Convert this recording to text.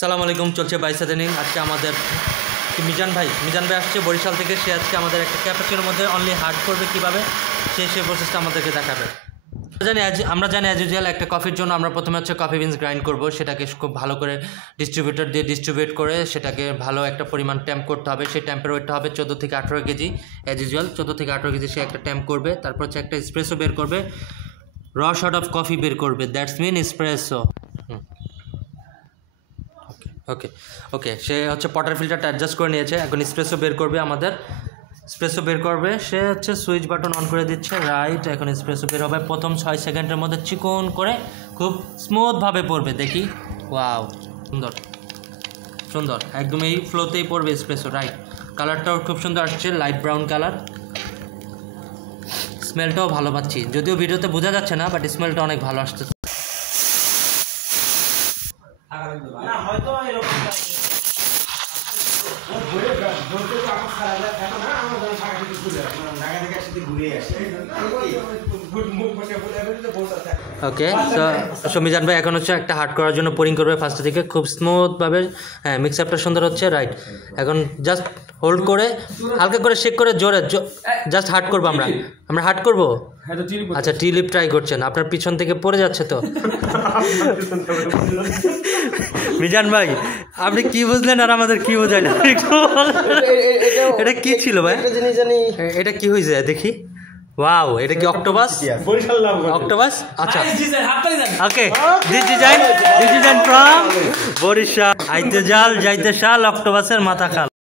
সালাম আলাইকুম, চলছে বাইসাদেনিং। আজকে আমাদের মিজান ভাই আসছে বরিশাল থেকে। সে আজকে আমাদের একটা ক্যাপাচিনোর মধ্যে অনলি হার্ড করবে কীভাবে, সেই প্রসেসটা আমাদেরকে দেখাবে। আমরা জানি অ্যাজ ইউজুয়াল একটা কফির জন্য আমরা প্রথমে হচ্ছে কফি বিনস গ্রাইন্ড করব, সেটাকে খুব ভালো করে ডিস্ট্রিবিউটর দিয়ে ডিস্ট্রিবিউট করে সেটাকে ভালো একটা পরিমাণ ট্যাম্প করতে হবে। সেই ট্যাম্পের ওয়েটটা হবে 14 থেকে 18 কেজি। অ্যাজ ইউজুয়াল 14 থেকে 18 কেজি সে একটা ট্যাম্প করবে। তারপর হচ্ছে একটা এসপ্রেসো বের করবে, র শট অফ কফি বের করবে, দ্যাটস মিন এসপ্রেসো। ওকে সে হচ্ছে পটার ফিল্টারটা অ্যাডজাস্ট করে নিয়েছে। এখন এসপ্রেসো বের করবে, আমাদের এসপ্রেসো বের করবে। সে হচ্ছে সুইচ বাটন অন করে দিচ্ছে, রাইট। এখন এসপ্রেসো বের হবে প্রথম 6 সেকেন্ডের মধ্যে চিকন করে খুব স্মুথভাবে পড়বে। দেখি, ওয়াও, সুন্দর একদম এই ফ্লোতেই পড়বে এসপ্রেসো, রাইট। কালারটাও খুব সুন্দর আসছে, লাইট ব্রাউন কালার। স্মেলটাও ভালো পাচ্ছি, যদিও ভিডিওতে বোঝা যাচ্ছে না, বাট স্মেলটা অনেক ভালো আসছে। ওকে, তো মিজান ভাই এখন হচ্ছে একটা হার্ড করার জন্য পোরিং করবে ফার্স্ট থেকে খুব স্মুথভাবে। হ্যাঁ, মিক্সারটা সুন্দর হচ্ছে, রাইট। এখন জাস্ট হোল্ড করে হালকা করে শেক করে জোরে জাস্ট হার্ড করবো। আমরা হার্ড করবো। আচ্ছা, টিলিপ ট্রাই করছেন, আপনার পিছন থেকে পড়ে যাচ্ছে তো। মিজান ভাই, আপনি কি বুঝলেন আর আমাদের কি বোঝাইলেন? এটা কি ছিল ভাই? এটা কি হয়েছে দেখি। ওয়াও, এটা কি অক্টোপাস? অক্টোপাস, আচ্ছা। ওকে, দিস ডিজাইন ফ্রম বরিশাল। আইতে জাল যাইতে শাল, অক্টোপাসের মাথা খাল।